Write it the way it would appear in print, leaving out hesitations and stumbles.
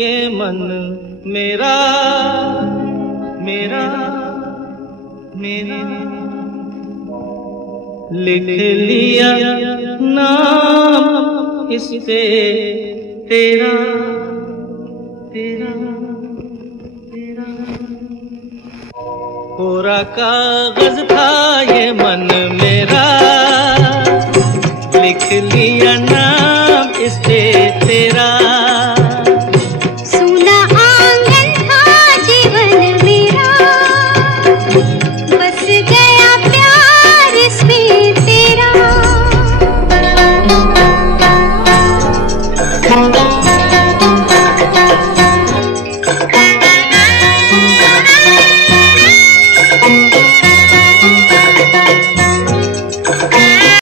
ये मन मेरा मेरा मेरा लिख लिया नाम इस पे तेरा तेरा तेरा। कोरा कागज था ये मन मेरा,